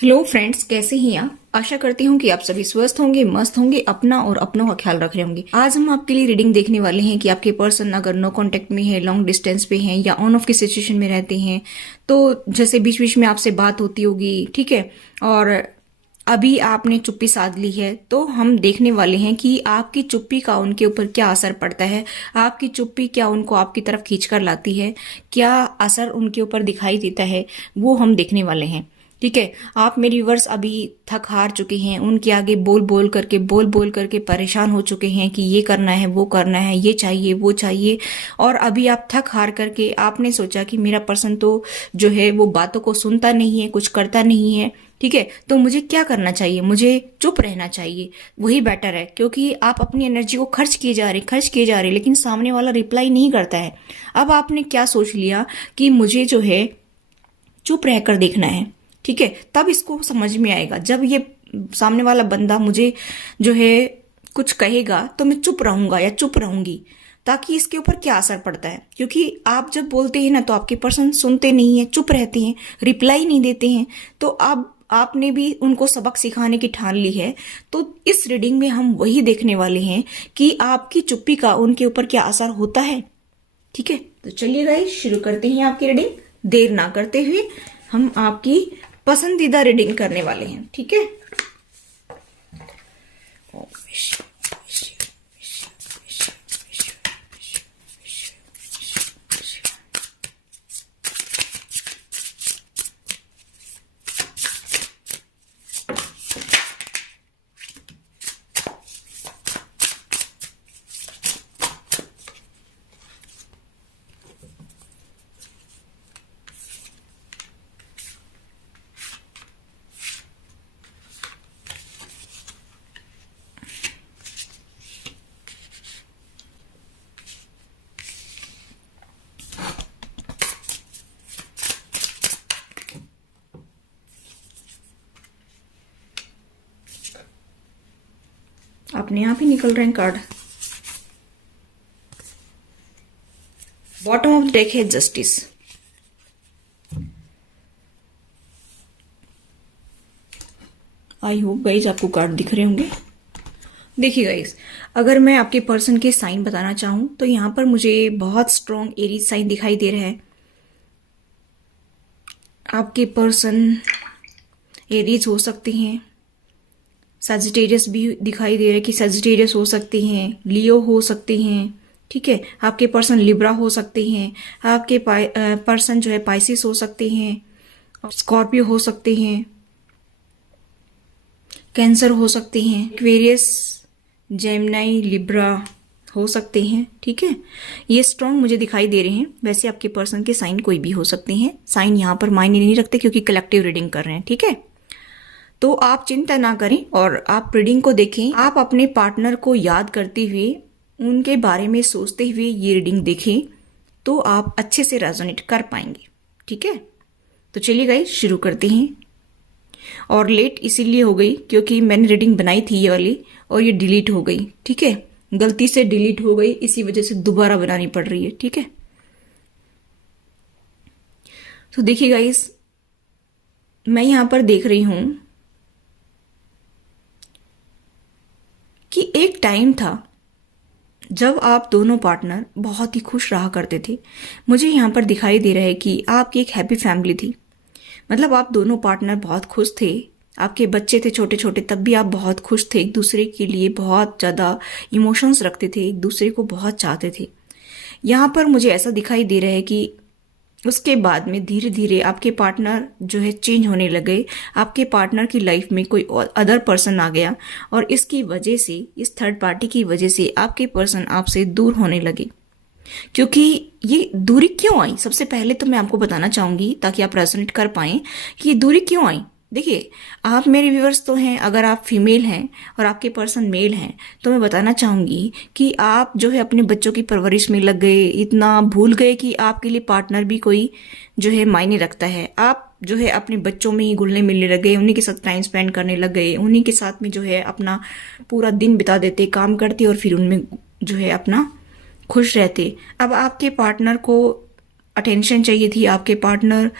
Hello friends, कैसे हैं आप। आशा करती हूँ कि आप सभी स्वस्थ होंगे, मस्त होंगे, अपना और अपनों का ख्याल रख रहे होंगे। आज हम आपके लिए रीडिंग देखने वाले हैं कि आपके पर्सन अगर नो कांटेक्ट में है, लॉन्ग डिस्टेंस पे हैं या ऑन ऑफ की सिचुएशन में रहते हैं, तो जैसे बीच बीच में आपसे बात होती होगी, ठीक है, और अभी आपने चुप्पी साध ली है, तो हम देखने वाले हैं कि आपकी चुप्पी का उनके ऊपर क्या असर पड़ता है। आपकी चुप्पी क्या उनको आपकी तरफ खींच कर लाती है, क्या असर उनके ऊपर दिखाई देता है, वो हम देखने वाले हैं। ठीक है। आप मेरे व्यूवर्स अभी थक हार चुके हैं, उनके आगे बोल बोल करके परेशान हो चुके हैं कि ये करना है, वो करना है, ये चाहिए, वो चाहिए, और अभी आप थक हार करके आपने सोचा कि मेरा पर्सन तो जो है वो बातों को सुनता नहीं है, कुछ करता नहीं है। ठीक है, तो मुझे क्या करना चाहिए, मुझे चुप रहना चाहिए, वही बेटर है, क्योंकि आप अपनी एनर्जी को खर्च किए जा रहे, लेकिन सामने वाला रिप्लाई नहीं करता है। अब आपने क्या सोच लिया कि मुझे जो है चुप रहकर देखना है। ठीक है, तब इसको समझ में आएगा। जब ये सामने वाला बंदा मुझे जो है कुछ कहेगा तो मैं चुप रहूंगा या चुप रहूंगी, ताकि इसके ऊपर क्या असर पड़ता है। क्योंकि आप जब बोलते हैं ना, तो आपके पर्सन सुनते नहीं है, चुप रहते हैं, रिप्लाई नहीं देते हैं। तो अब आपने भी उनको सबक सिखाने की ठान ली है। तो इस रीडिंग में हम वही देखने वाले हैं कि आपकी चुप्पी का उनके ऊपर क्या असर होता है। ठीक है, तो चलिए गाइस, शुरू करते हैं आपकी रीडिंग। देर ना करते हुए हम आपकी पसंदीदा रीडिंग करने वाले हैं। ठीक है। अपने आप ही निकल रहे हैं card. Bottom of the deck है जस्टिस। आई होप गाइज आपको कार्ड दिख रहे होंगे। देखिए गाइज, अगर मैं आपके पर्सन के साइन बताना चाहूं तो यहां पर मुझे बहुत स्ट्रॉन्ग एरीज साइन दिखाई दे रहा है। आपके पर्सन एरीज हो सकते हैं, सजिटेरियस भी दिखाई दे रहा है कि सजिटेरियस हो सकते हैं, लियो हो सकते हैं। ठीक है, आपके पर्सन लिब्रा हो सकते हैं, आपके पर्सन जो है पाइसिस हो सकते हैं, स्कॉर्पियो हो सकते हैं, कैंसर हो सकते हैं, एक्वेरियस, जेमिनी, लिब्रा हो सकते हैं। ठीक है, ये स्ट्रॉन्ग मुझे दिखाई दे रहे हैं। वैसे आपके पर्सन के साइन कोई भी हो सकते हैं, साइन यहाँ पर मायने नहीं रखते, क्योंकि कलेक्टिव रीडिंग कर रहे हैं। ठीक है, तो आप चिंता ना करें और आप रीडिंग को देखें। आप अपने पार्टनर को याद करते हुए, उनके बारे में सोचते हुए ये रीडिंग देखें, तो आप अच्छे से रेजोनेट कर पाएंगे। ठीक है, तो चलिए गाइस, शुरू करते हैं। और लेट इसीलिए हो गई क्योंकि मैंने रीडिंग बनाई थी ये वाली, और ये डिलीट हो गई। ठीक है, गलती से डिलीट हो गई, इसी वजह से दोबारा बनानी पड़ रही है। ठीक है, तो देखिए गाइस, मैं यहां पर देख रही हूं कि एक टाइम था जब आप दोनों पार्टनर बहुत ही खुश रहा करते थे। मुझे यहाँ पर दिखाई दे रहा है कि आपकी एक हैप्पी फैमिली थी। मतलब आप दोनों पार्टनर बहुत खुश थे, आपके बच्चे थे छोटे छोटे, तब भी आप बहुत खुश थे, एक दूसरे के लिए बहुत ज़्यादा इमोशंस रखते थे, एक दूसरे को बहुत चाहते थे। यहाँ पर मुझे ऐसा दिखाई दे रहा है कि उसके बाद में धीरे धीरे आपके पार्टनर जो है चेंज होने लगे। आपके पार्टनर की लाइफ में कोई अदर पर्सन आ गया, और इसकी वजह से, इस थर्ड पार्टी की वजह से आपके पर्सन आपसे दूर होने लगे। क्योंकि ये दूरी क्यों आई, सबसे पहले तो मैं आपको बताना चाहूंगी ताकि आप रेजोनेट कर पाएं कि ये दूरी क्यों आई। देखिए, आप मेरे व्यूअर्स तो हैं, अगर आप फीमेल हैं और आपके पर्सन मेल हैं, तो मैं बताना चाहूंगी कि आप जो है अपने बच्चों की परवरिश में लग गए, इतना भूल गए कि आपके लिए पार्टनर भी कोई जो है मायने रखता है। आप जो है अपने बच्चों में ही घुलने मिलने लग गए, उन्हीं के साथ टाइम स्पेंड करने लग गए, उन्हीं के साथ में जो है अपना पूरा दिन बिता देते, काम करते, और फिर उनमें जो है अपना खुश रहते। अब आपके पार्टनर को अटेंशन चाहिए थी, आपके पार्टनर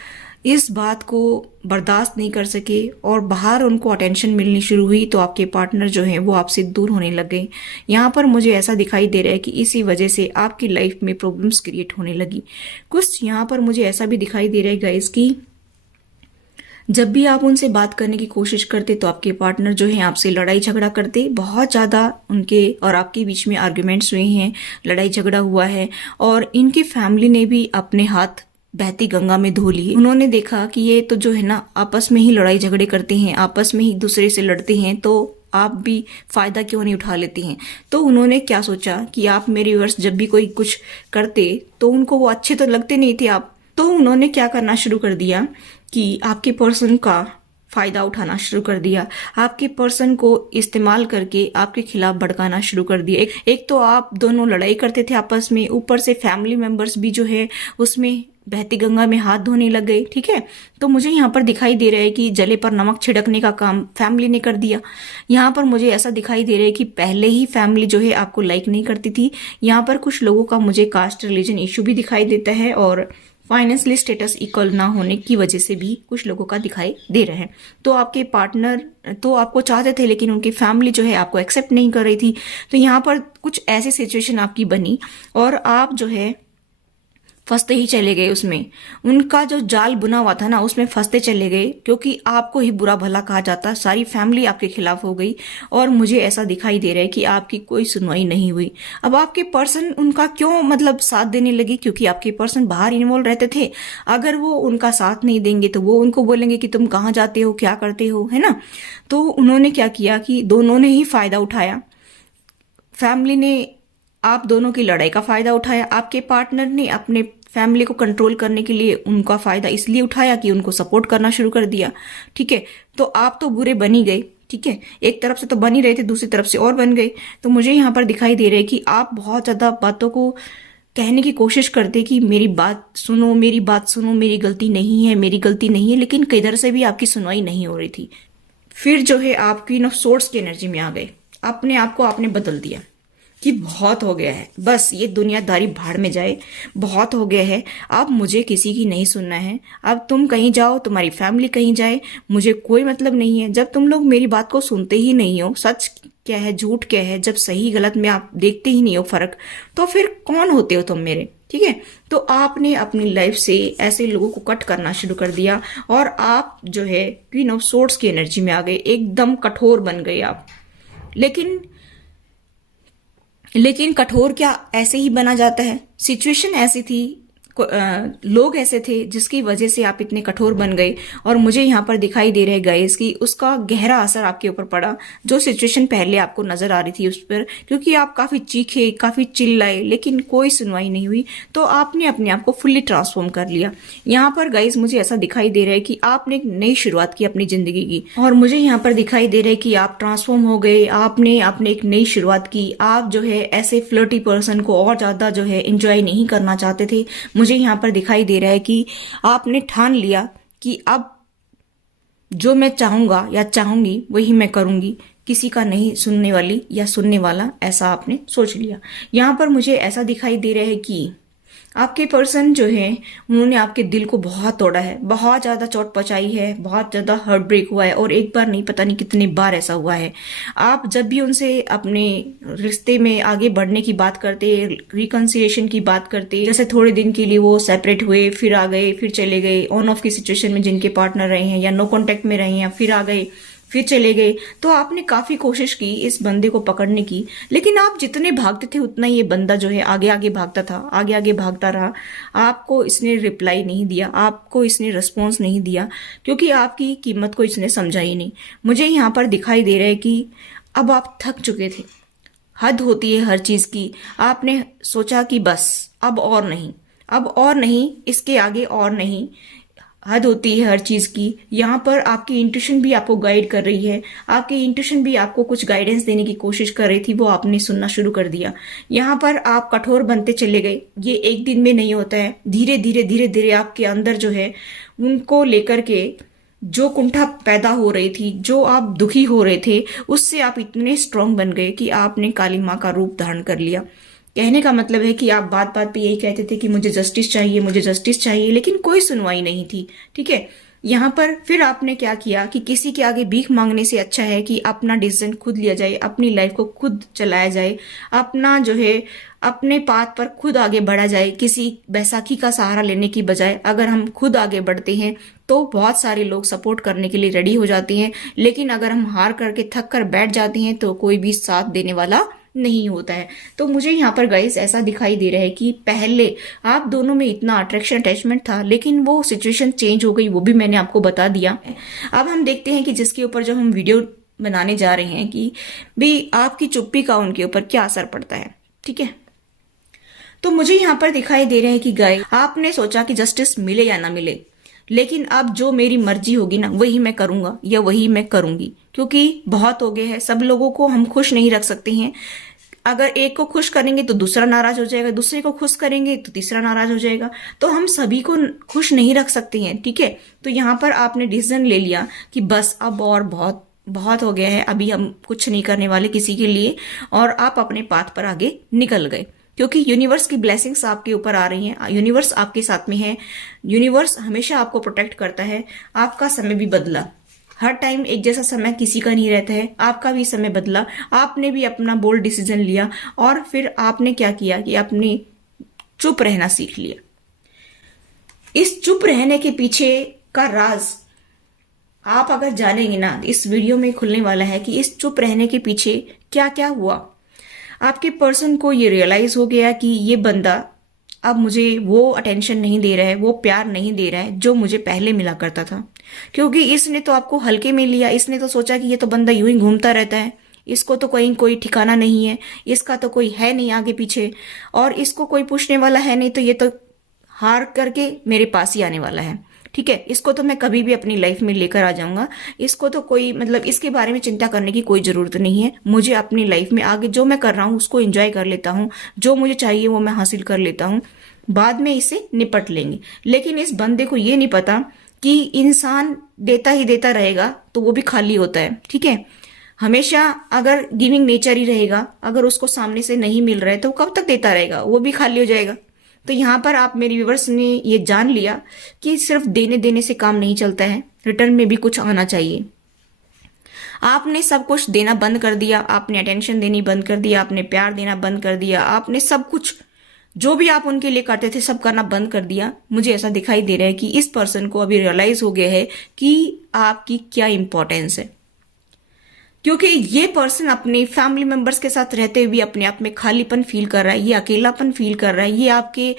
इस बात को बर्दाश्त नहीं कर सके और बाहर उनको अटेंशन मिलनी शुरू हुई तो आपके पार्टनर जो हैं वो आपसे दूर होने लग गए। यहाँ पर मुझे ऐसा दिखाई दे रहा है कि इसी वजह से आपकी लाइफ में प्रॉब्लम्स क्रिएट होने लगी। कुछ यहाँ पर मुझे ऐसा भी दिखाई दे रहा है गाइस कि जब भी आप उनसे बात करने की कोशिश करते तो आपके पार्टनर जो है आपसे लड़ाई झगड़ा करते। बहुत ज़्यादा उनके और आपके बीच में आर्ग्यूमेंट्स हुए हैं, लड़ाई झगड़ा हुआ है और इनकी फैमिली ने भी अपने हाथ बहती गंगा में धो लिए। उन्होंने देखा कि ये तो जो है ना आपस में ही लड़ाई झगड़े करते हैं, आपस में ही एक दूसरे से लड़ते हैं, तो आप भी फायदा क्यों नहीं उठा लेती हैं। तो उन्होंने क्या सोचा कि आप मेरे व्यूअर्स जब भी कोई कुछ करते तो उनको वो अच्छे तो लगते नहीं थे आप, तो उन्होंने क्या करना शुरू कर दिया कि आपके पर्सन का फायदा उठाना शुरू कर दिया, आपके पर्सन को इस्तेमाल करके आपके खिलाफ भड़काना शुरू कर दिया। एक तो आप दोनों लड़ाई करते थे आपस में, ऊपर से फैमिली मेंबर्स भी जो है उसमें बहती गंगा में हाथ धोने लग गए। ठीक है, तो मुझे यहाँ पर दिखाई दे रहा है कि जले पर नमक छिड़कने का काम फैमिली ने कर दिया। यहाँ पर मुझे ऐसा दिखाई दे रहा है कि पहले ही फैमिली जो है आपको लाइक नहीं करती थी। यहाँ पर कुछ लोगों का मुझे कास्ट रिलीजन इश्यू भी दिखाई देता है और फाइनेंशियली स्टेटस इक्वल ना होने की वजह से भी कुछ लोगों का दिखाई दे रहा है। तो आपके पार्टनर तो आपको चाहते थे लेकिन उनकी फैमिली जो है आपको एक्सेप्ट नहीं कर रही थी। तो यहाँ पर कुछ ऐसी सिचुएशन आपकी बनी और आप जो है फंसते ही चले गए उसमें। उनका जो जाल बुना हुआ था ना उसमें फंसते चले गए, क्योंकि आपको ही बुरा भला कहा जाता, सारी फैमिली आपके खिलाफ हो गई और मुझे ऐसा दिखाई दे रहा है कि आपकी कोई सुनवाई नहीं हुई। अब आपके पर्सन उनका क्यों मतलब साथ देने लगी, क्योंकि आपके पर्सन बाहर इन्वॉल्व रहते थे। अगर वो उनका साथ नहीं देंगे तो वो उनको बोलेंगे कि तुम कहाँ जाते हो, क्या करते हो, है ना। तो उन्होंने क्या किया कि दोनों ने ही फायदा उठाया। फैमिली ने आप दोनों की लड़ाई का फायदा उठाया, आपके पार्टनर ने अपने फैमिली को कंट्रोल करने के लिए उनका फायदा इसलिए उठाया कि उनको सपोर्ट करना शुरू कर दिया। ठीक है, तो आप तो बुरे बन ही गए। ठीक है, एक तरफ से तो बन ही रहे थे, दूसरी तरफ से और बन गए। तो मुझे यहाँ पर दिखाई दे रहा है कि आप बहुत ज्यादा बातों को कहने की कोशिश करते कि मेरी बात सुनो, मेरी बात सुनो, मेरी गलती नहीं है, मेरी गलती नहीं है, लेकिन किधर से भी आपकी सुनवाई नहीं हो रही थी। फिर जो है आप क्वीन ऑफ सोर्ड्स की एनर्जी में आ गए, अपने आप को आपने बदल दिया कि बहुत हो गया है, बस ये दुनियादारी भाड़ में जाए, बहुत हो गया है, अब मुझे किसी की नहीं सुनना है। अब तुम कहीं जाओ, तुम्हारी फैमिली कहीं जाए, मुझे कोई मतलब नहीं है। जब तुम लोग मेरी बात को सुनते ही नहीं हो, सच क्या है झूठ क्या है, जब सही गलत में आप देखते ही नहीं हो फर्क, तो फिर कौन होते हो तुम मेरे। ठीक है, तो आपने अपनी लाइफ से ऐसे लोगों को कट करना शुरू कर दिया और आप जो है क्वीन ऑफ सोर्ड्स की एनर्जी में आ गए, एकदम कठोर बन गए आप। लेकिन कठोर क्या ऐसे ही बना जाता है। सिचुएशन ऐसी थी, लोग ऐसे थे जिसकी वजह से आप इतने कठोर बन गए और मुझे यहाँ पर दिखाई दे रहे गाइस कि उसका गहरा असर आपके ऊपर पड़ा। जो सिचुएशन पहले आपको नजर आ रही थी उस पर, क्योंकि आप काफी चीखे, काफी चिल्लाए, लेकिन कोई सुनवाई नहीं हुई, तो आपने अपने आप को फुल्ली ट्रांसफॉर्म कर लिया। यहाँ पर गाइस मुझे ऐसा दिखाई दे रहा है कि आपने एक नई शुरुआत की अपनी जिंदगी की और मुझे यहाँ पर दिखाई दे रहा है कि आप ट्रांसफॉर्म हो गए, आपने एक नई शुरुआत की। आप जो है ऐसे फ्लर्टी पर्सन को और ज्यादा जो है एंजॉय नहीं करना चाहते थे। मुझे यहाँ पर दिखाई दे रहा है कि आपने ठान लिया कि अब जो मैं चाहूंगा या चाहूंगी वही मैं करूंगी, किसी का नहीं सुनने वाली या सुनने वाला, ऐसा आपने सोच लिया। यहाँ पर मुझे ऐसा दिखाई दे रहा है कि आपके पर्सन जो है उन्होंने आपके दिल को बहुत तोड़ा है, बहुत ज्यादा चोट पहुंचाई है, बहुत ज्यादा हार्ट ब्रेक हुआ है और एक बार नहीं पता नहीं कितनी बार ऐसा हुआ है। आप जब भी उनसे अपने रिश्ते में आगे बढ़ने की बात करते, रिकंसिलिएशन की बात करते, जैसे थोड़े दिन के लिए वो सेपरेट हुए, फिर आ गए, फिर चले गए, ऑन ऑफ की सिचुएशन में जिनके पार्टनर रहे हैं या नो कॉन्टेक्ट में रहे हैं, फिर आ गए, फिर चले गए, तो आपने काफी कोशिश की इस बंदे को पकड़ने की, लेकिन आप जितने भागते थे उतना ये बंदा जो है आगे आगे भागता था, आगे आगे भागता रहा। आपको इसने रिप्लाई नहीं दिया, आपको इसने रिस्पॉन्स नहीं दिया, क्योंकि आपकी कीमत को इसने समझा ही नहीं। मुझे यहाँ पर दिखाई दे रहा है कि अब आप थक चुके थे, हद होती है हर चीज की। आपने सोचा कि बस अब और नहीं, अब और नहीं, इसके आगे और नहीं, हद होती है हर चीज की। यहाँ पर आपकी इंट्यूशन भी आपको गाइड कर रही है, आपकी इंट्यूशन भी आपको कुछ गाइडेंस देने की कोशिश कर रही थी, वो आपने सुनना शुरू कर दिया। यहाँ पर आप कठोर बनते चले गए। ये एक दिन में नहीं होता है, धीरे धीरे धीरे धीरे आपके अंदर जो है उनको लेकर के जो कुंठा पैदा हो रही थी, जो आप दुखी हो रहे थे, उससे आप इतने स्ट्रांग बन गए कि आपने काली माँ का रूप धारण कर लिया। कहने का मतलब है कि आप बात बात पे यही कहते थे कि मुझे जस्टिस चाहिए, मुझे जस्टिस चाहिए, लेकिन कोई सुनवाई नहीं थी। ठीक है, यहाँ पर फिर आपने क्या किया कि किसी के आगे भीख मांगने से अच्छा है कि अपना डिसीजन खुद लिया जाए, अपनी लाइफ को खुद चलाया जाए, अपना जो है अपने पाथ पर खुद आगे बढ़ा जाए। किसी बैसाखी का सहारा लेने की बजाय अगर हम खुद आगे बढ़ते हैं तो बहुत सारे लोग सपोर्ट करने के लिए रेडी हो जाते हैं, लेकिन अगर हम हार करके थक कर बैठ जाते हैं तो कोई भी साथ देने वाला नहीं होता है। तो मुझे यहाँ पर गाइस ऐसा दिखाई दे रहा है कि पहले आप दोनों में इतना अट्रैक्शन अटैचमेंट था, लेकिन वो सिचुएशन चेंज हो गई, वो भी मैंने आपको बता दिया। अब हम देखते हैं कि जिसके ऊपर जो हम वीडियो बनाने जा रहे हैं कि भी आपकी चुप्पी का उनके ऊपर क्या असर पड़ता है। ठीक है, तो मुझे यहाँ पर दिखाई दे रहे हैं कि गाइस आपने सोचा कि जस्टिस मिले या ना मिले, लेकिन अब जो मेरी मर्जी होगी ना वही मैं करूंगा या वही मैं करूंगी, क्योंकि बहुत हो गए हैं। सब लोगों को हम खुश नहीं रख सकते हैं। अगर एक को खुश करेंगे तो दूसरा नाराज हो जाएगा, दूसरे को खुश करेंगे तो तीसरा नाराज हो जाएगा, तो हम सभी को खुश नहीं रख सकते हैं। ठीक है, तो यहाँ पर आपने डिसीजन ले लिया कि बस अब और बहुत बहुत हो गया है, अभी हम कुछ नहीं करने वाले किसी के लिए, और आप अपने पाथ पर आगे निकल गए, क्योंकि यूनिवर्स की ब्लेसिंग्स आपके ऊपर आ रही हैं, यूनिवर्स आपके साथ में है, यूनिवर्स हमेशा आपको प्रोटेक्ट करता है। आपका समय भी बदला, हर टाइम एक जैसा समय किसी का नहीं रहता है, आपका भी समय बदला, आपने भी अपना बोल्ड डिसीजन लिया, और फिर आपने क्या किया कि आपने चुप रहना सीख लिया। इस चुप रहने के पीछे का राज आप अगर जानेंगे ना, इस वीडियो में खुलने वाला है कि इस चुप रहने के पीछे क्या क्या हुआ। आपके पर्सन को ये रियलाइज हो गया कि ये बंदा अब मुझे वो अटेंशन नहीं दे रहा है, वो प्यार नहीं दे रहा है जो मुझे पहले मिला करता था, क्योंकि इसने तो आपको हल्के में लिया। इसने तो सोचा कि ये तो बंदा यूं ही घूमता रहता है, इसको तो कहीं कोई ठिकाना नहीं है, इसका तो कोई है नहीं आगे पीछे, और इसको कोई पूछने वाला है नहीं, तो ये तो हार करके मेरे पास ही आने वाला है। ठीक है, इसको तो मैं कभी भी अपनी लाइफ में लेकर आ जाऊंगा, इसको तो कोई मतलब इसके बारे में चिंता करने की कोई जरूरत नहीं है। मुझे अपनी लाइफ में आगे जो मैं कर रहा हूँ उसको एंजॉय कर लेता हूँ, जो मुझे चाहिए वो मैं हासिल कर लेता हूँ, बाद में इससे निपट लेंगे। लेकिन इस बंदे को ये नहीं पता कि इंसान देता ही देता रहेगा तो वो भी खाली होता है। ठीक है, हमेशा अगर गिविंग नेचर ही रहेगा, अगर उसको सामने से नहीं मिल रहा है तो कब तक देता रहेगा, वो भी खाली हो जाएगा। तो यहाँ पर आप मेरे व्यूवर्स ने ये जान लिया कि सिर्फ देने देने से काम नहीं चलता है, रिटर्न में भी कुछ आना चाहिए। आपने सब कुछ देना बंद कर दिया, आपने अटेंशन देनी बंद कर दिया, आपने प्यार देना बंद कर दिया, आपने सब कुछ जो भी आप उनके लिए करते थे सब करना बंद कर दिया। मुझे ऐसा दिखाई दे रहा है कि इस पर्सन को अभी रियलाइज हो गया है कि आपकी क्या इंपॉर्टेंस है, क्योंकि ये पर्सन अपने फैमिली मेंबर्स के साथ रहते हुए अपने आप में खालीपन फील कर रहा है, ये अकेलापन फील कर रहा है, ये आपके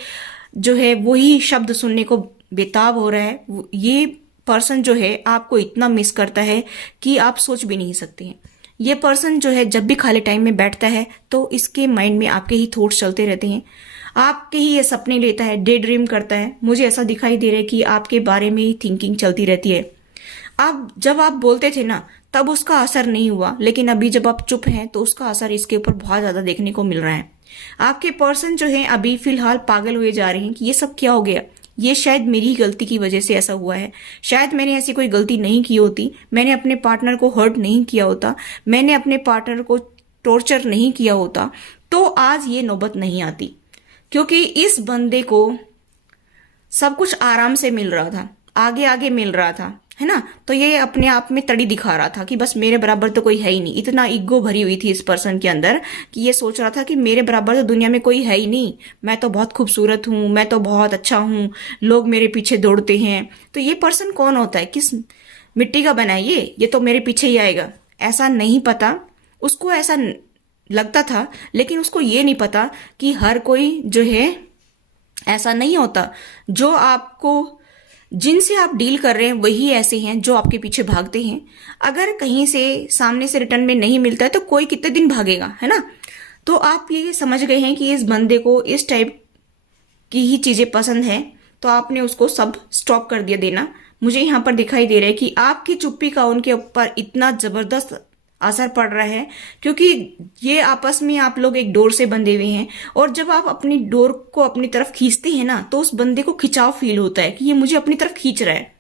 जो है वही शब्द सुनने को बेताब हो रहा है। ये पर्सन जो है आपको इतना मिस करता है कि आप सोच भी नहीं सकते हैं। ये पर्सन जो है जब भी खाली टाइम में बैठता है तो इसके माइंड में आपके ही थॉट्स चलते रहते हैं, आपके ही ये सपने लेता है, डे ड्रीम करता है। मुझे ऐसा दिखाई दे रहा है कि आपके बारे में ही थिंकिंग चलती रहती है। अब जब आप बोलते थे ना तब उसका असर नहीं हुआ, लेकिन अभी जब आप चुप हैं तो उसका असर इसके ऊपर बहुत ज्यादा देखने को मिल रहा है। आपके पर्सन जो है अभी फिलहाल पागल हुए जा रहे हैं कि ये सब क्या हो गया, ये शायद मेरी ही गलती की वजह से ऐसा हुआ है, शायद मैंने ऐसी कोई गलती नहीं की होती, मैंने अपने पार्टनर को हर्ट नहीं किया होता, मैंने अपने पार्टनर को टॉर्चर नहीं किया होता तो आज ये नौबत नहीं आती। क्योंकि इस बंदे को सब कुछ आराम से मिल रहा था, आगे आगे मिल रहा था, है ना, तो ये अपने आप में तड़ी दिखा रहा था कि बस मेरे बराबर तो कोई है ही नहीं। इतना ईगो भरी हुई थी इस पर्सन के अंदर कि ये सोच रहा था कि मेरे बराबर तो दुनिया में कोई है ही नहीं, मैं तो बहुत खूबसूरत हूं, मैं तो बहुत अच्छा हूं, लोग मेरे पीछे दौड़ते हैं। तो ये पर्सन कौन होता है, किस मिट्टी का बना है ये तो मेरे पीछे ही आएगा, ऐसा नहीं पता। उसको ऐसा लगता था, लेकिन उसको ये नहीं पता कि हर कोई जो है ऐसा नहीं होता। जो आपको जिनसे आप डील कर रहे हैं वही ऐसे हैं जो आपके पीछे भागते हैं। अगर कहीं से सामने से रिटर्न में नहीं मिलता है तो कोई कितने दिन भागेगा, है ना। तो आप ये समझ गए हैं कि इस बंदे को इस टाइप की ही चीजें पसंद है, तो आपने उसको सब स्टॉप कर दिया देना। मुझे यहाँ पर दिखाई दे रहा है कि आपकी चुप्पी का उनके ऊपर इतना जबरदस्त असर पड़ रहा है, क्योंकि ये आपस में आप लोग एक डोर से बंधे हुए हैं, और जब आप अपनी डोर को अपनी तरफ खींचते हैं ना तो उस बंदे को खिंचाव फील होता है कि ये मुझे अपनी तरफ खींच रहा है।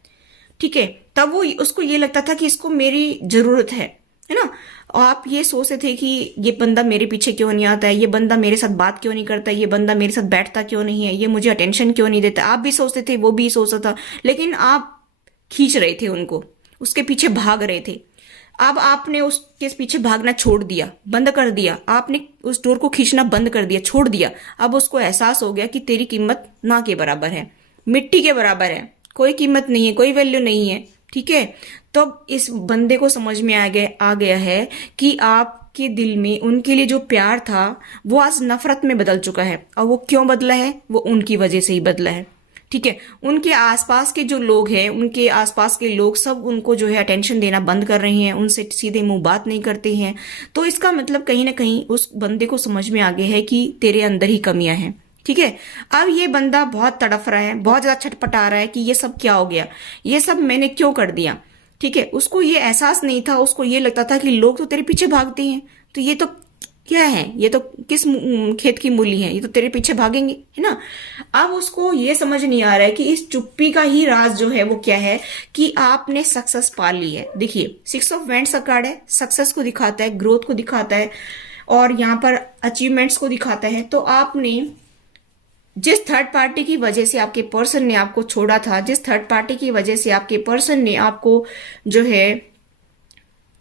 ठीक है, तब वो उसको ये लगता था कि इसको मेरी जरूरत है, है ना। और आप ये सोचते थे कि ये बंदा मेरे पीछे क्यों नहीं आता है, ये बंदा मेरे साथ बात क्यों नहीं करता, ये बंदा मेरे साथ बैठता क्यों नहीं है, ये मुझे अटेंशन क्यों नहीं देता। आप भी सोचते थे, वो भी सोचता था, लेकिन आप खींच रहे थे उनको, उसके पीछे भाग रहे थे। अब आपने उसके पीछे भागना छोड़ दिया, बंद कर दिया, आपने उस डोर को खींचना बंद कर दिया, छोड़ दिया। अब उसको एहसास हो गया कि तेरी कीमत ना के बराबर है, मिट्टी के बराबर है, कोई कीमत नहीं है, कोई वैल्यू नहीं है। ठीक है, तो इस बंदे को समझ में आ गया है कि आपके दिल में उनके लिए जो प्यार था वो आज नफरत में बदल चुका है। और वो क्यों बदला है, वो उनकी वजह से ही बदला है। ठीक है, उनके आसपास के जो लोग हैं, उनके आसपास के लोग सब उनको जो है अटेंशन देना बंद कर रहे हैं, उनसे सीधे मुंह बात नहीं करते हैं। तो इसका मतलब कहीं ना कहीं उस बंदे को समझ में आ गया है कि तेरे अंदर ही कमियां हैं। ठीक है, अब ये बंदा बहुत तड़फ रहा है, बहुत ज्यादा छटपटा रहा है कि ये सब क्या हो गया, ये सब मैंने क्यों कर दिया। ठीक है, उसको ये एहसास नहीं था, उसको ये लगता था कि लोग तो तेरे पीछे भागते हैं, तो ये तो क्या है, ये तो किस खेत की मूली है, ये तो तेरे पीछे भागेंगे, है ना। अब उसको ये समझ नहीं आ रहा है कि इस चुप्पी का ही राज जो है वो क्या है, कि आपने सक्सेस पा ली है। देखिए, 6 ऑफ वैंड्स का कार्ड है, सक्सेस को दिखाता है, ग्रोथ को दिखाता है, और यहाँ पर अचीवमेंट्स को दिखाता है। तो आपने जिस थर्ड पार्टी की वजह से आपके पर्सन ने आपको छोड़ा था, जिस थर्ड पार्टी की वजह से आपके पर्सन ने आपको जो है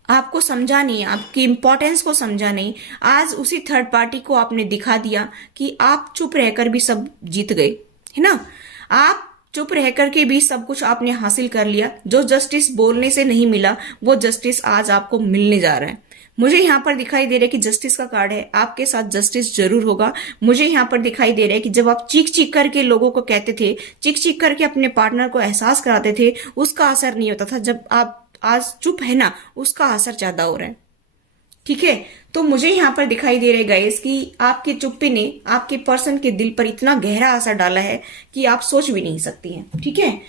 आपको समझा नहीं, आपकी इंपॉर्टेंस को समझा नहीं, आज उसी थर्ड पार्टी को आपने दिखा दिया कि आप चुप रहकर भी सब जीत गए, है ना। आप चुप रह करके भी सब कुछ आपने हासिल कर लिया। जो जस्टिस बोलने से नहीं मिला, वो जस्टिस आज आपको मिलने जा रहा है। मुझे यहाँ पर दिखाई दे रहा है कि जस्टिस का कार्ड है, आपके साथ जस्टिस जरूर होगा। मुझे यहाँ पर दिखाई दे रहा है कि जब आप चीख चीख करके लोगों को कहते थे, चीख चीख करके अपने पार्टनर को एहसास कराते थे, उसका असर नहीं होता था। जब आप आज चुप है ना, उसका असर ज्यादा हो रहा है। ठीक है, तो मुझे यहाँ पर दिखाई दे रहे गाइस कि आपकी चुप्पी ने आपके पर्सन के दिल पर इतना गहरा असर डाला है कि आप सोच भी नहीं सकती हैं। ठीक है,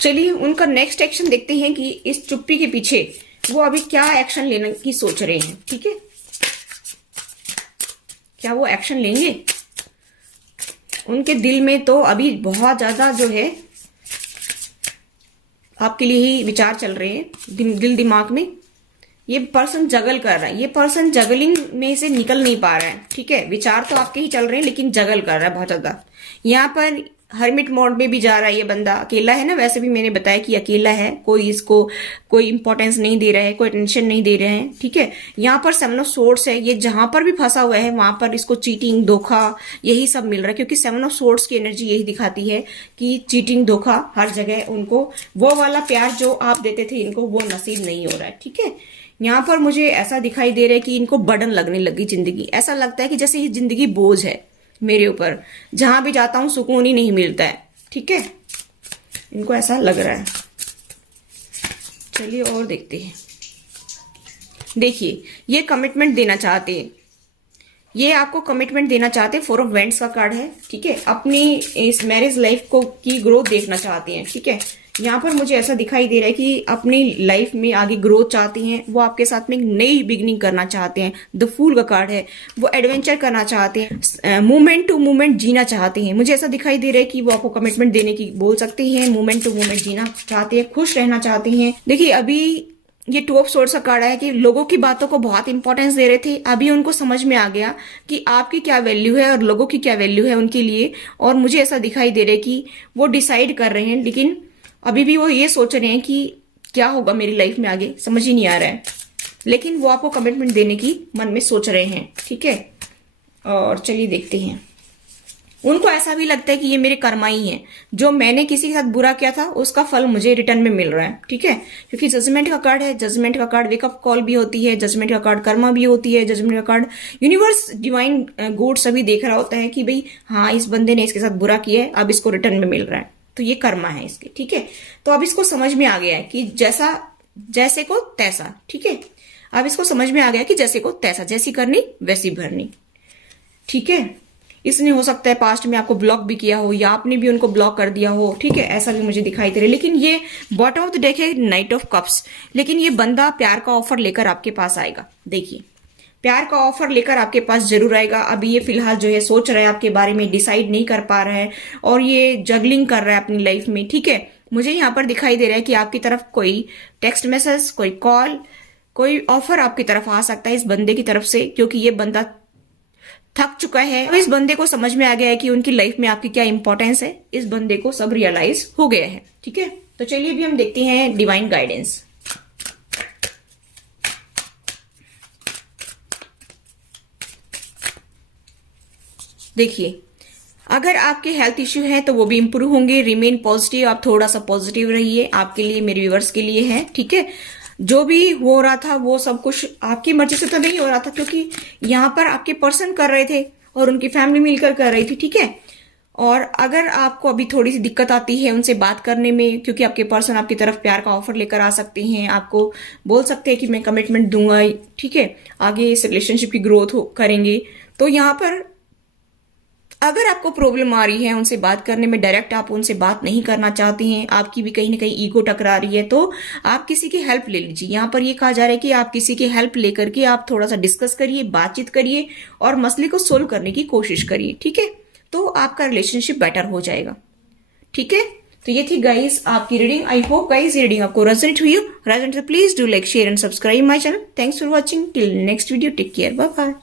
चलिए उनका नेक्स्ट एक्शन देखते हैं कि इस चुप्पी के पीछे वो अभी क्या एक्शन लेने की सोच रहे हैं। ठीक है, क्या वो एक्शन लेंगे? उनके दिल में तो अभी बहुत ज्यादा जो है आपके लिए ही विचार चल रहे हैं, दिल दिमाग में। ये पर्सन जगल कर रहा है, ये पर्सन जगलिंग में से निकल नहीं पा रहा है। ठीक है, विचार तो आपके ही चल रहे हैं, लेकिन जगल कर रहा है बहुत ज्यादा। यहाँ पर हर्मिट मोड में भी जा रहा है ये बंदा, अकेला है ना, वैसे भी मैंने बताया कि अकेला है, कोई इसको कोई इंपॉर्टेंस नहीं दे रहा है, कोई टेंशन नहीं दे रहे हैं। ठीक है, यहाँ पर 7 ऑफ सोर्ड्स है, ये जहां पर भी फंसा हुआ है वहां पर इसको चीटिंग, धोखा, यही सब मिल रहा है। क्योंकि 7 ऑफ सोर्ड्स की एनर्जी यही दिखाती है कि चीटिंग, धोखा, हर जगह उनको वो वाला प्यार जो आप देते थे इनको वो नसीब नहीं हो रहा है। ठीक है, यहाँ पर मुझे ऐसा दिखाई दे रहा है कि इनको बर्डन लगने लगी जिंदगी। ऐसा लगता है कि जैसे ये जिंदगी बोझ है मेरे ऊपर, जहां भी जाता हूं सुकून ही नहीं मिलता है। ठीक है, इनको ऐसा लग रहा है। चलिए और देखते हैं। देखिए, ये कमिटमेंट देना चाहते हैं, ये आपको कमिटमेंट देना चाहते हैं। 4 ऑफ वैंड्स का कार्ड है। ठीक है, अपनी इस मैरिज लाइफ को की ग्रोथ देखना चाहते हैं। ठीक है, यहाँ पर मुझे ऐसा दिखाई दे रहा है कि अपनी लाइफ में आगे ग्रोथ चाहते हैं, वो आपके साथ में एक नई बिगनिंग करना चाहते हैं। द फूल का कार्ड है, वो एडवेंचर करना चाहते हैं, मूवमेंट टू मूवमेंट जीना चाहते हैं। मुझे ऐसा दिखाई दे रहा है कि वो आपको कमिटमेंट देने की बोल सकते हैं, मूवमेंट टू मूवमेंट जीना चाहते हैं, खुश रहना चाहते हैं। देखिए, अभी ये 2 ऑफ सोर्ड्स का कार्ड है कि लोगों की बातों को बहुत इंपॉर्टेंस दे रहे थे, अभी उनको समझ में आ गया कि आपकी क्या वैल्यू है और लोगों की क्या वैल्यू है उनके लिए। और मुझे ऐसा दिखाई दे रहा है कि वो डिसाइड कर रहे हैं, लेकिन अभी भी वो ये सोच रहे हैं कि क्या होगा मेरी लाइफ में आगे, समझ ही नहीं आ रहा है। लेकिन वो आपको कमिटमेंट देने की मन में सोच रहे हैं। ठीक है, और चलिए देखते हैं। उनको ऐसा भी लगता है कि ये मेरे कर्मा ही हैं, जो मैंने किसी के साथ बुरा किया था उसका फल मुझे रिटर्न में मिल रहा है। ठीक है, क्योंकि जजमेंट का कार्ड है, जजमेंट का कार्ड वेकअप कॉल भी होती है, जजमेंट का कार्ड कर्मा भी होती है, जजमेंट का कार्ड यूनिवर्स, डिवाइन गॉड सभी देख रहा होता है कि भाई हाँ, इस बंदे ने इसके साथ बुरा किया है, अब इसको रिटर्न में मिल रहा है, तो ये कर्मा है इसके। ठीक है, तो अब इसको समझ में आ गया है कि जैसे को तैसा। ठीक है, अब इसको समझ में आ गया कि जैसे को तैसा, जैसी करनी वैसी भरनी। ठीक है, इसने हो सकता है पास्ट में आपको ब्लॉक भी किया हो, या आपने भी उनको ब्लॉक कर दिया हो। ठीक है, ऐसा भी मुझे दिखाई दे रहा है। लेकिन ये बॉटम ऑफ द डेक है, नाइट ऑफ कप्स। लेकिन ये बंदा प्यार का ऑफर लेकर आपके पास आएगा। देखिए, प्यार का ऑफर लेकर आपके पास जरूर आएगा। अभी ये फिलहाल जो है सोच रहा है आपके बारे में, डिसाइड नहीं कर पा रहा है, और ये जगलिंग कर रहा है अपनी लाइफ में। ठीक है, मुझे यहाँ पर दिखाई दे रहा है कि आपकी तरफ कोई टेक्स्ट मैसेज, कोई कॉल, कोई ऑफर आपकी तरफ आ सकता है इस बंदे की तरफ से, क्योंकि ये बंदा थक चुका है। अब इस बंदे को समझ में आ गया है कि उनकी लाइफ में आपकी क्या इंपॉर्टेंस है। इस बंदे को सब रियलाइज हो गया है। ठीक है, तो चलिए अभी हम देखते हैं डिवाइन गाइडेंस। देखिए, अगर आपके हेल्थ इश्यू है तो वो भी इंप्रूव होंगे। रिमेन पॉजिटिव, आप थोड़ा सा पॉजिटिव रहिए। आपके लिए, मेरे व्यूअर्स के लिए है। ठीक है, जो भी हो रहा था वो सब कुछ आपकी मर्जी से तो नहीं हो रहा था, क्योंकि यहाँ पर आपके पर्सन कर रहे थे और उनकी फैमिली मिलकर कर रही थी। ठीक है, और अगर आपको अभी थोड़ी सी दिक्कत आती है उनसे बात करने में, क्योंकि आपके पर्सन आपकी तरफ प्यार का ऑफर लेकर आ सकते हैं, आपको बोल सकते हैं कि मैं कमिटमेंट दूंगा। ठीक है, आगे इस रिलेशनशिप की ग्रोथ करेंगे। तो यहाँ पर अगर आपको प्रॉब्लम आ रही है उनसे बात करने में, डायरेक्ट आप उनसे बात नहीं करना चाहते हैं, आपकी भी कहीं ना कहीं ईगो टकरा रही है, तो आप किसी की हेल्प ले लीजिए। यहाँ पर ये कहा जा रहा है कि आप किसी की हेल्प लेकर के आप थोड़ा सा डिस्कस करिए, बातचीत करिए और मसले को सोल्व करने की कोशिश करिए। ठीक है, तो आपका रिलेशनशिप बेटर हो जाएगा। ठीक है, तो ये थी गाइस आपकी रीडिंग। आई होप गाइस ये रीडिंग आपको रेजोनेट हुई हो। रेजोनेट तो please do like, share and subscribe my channel. Thanks for watching. Till next video, take care, bye bye.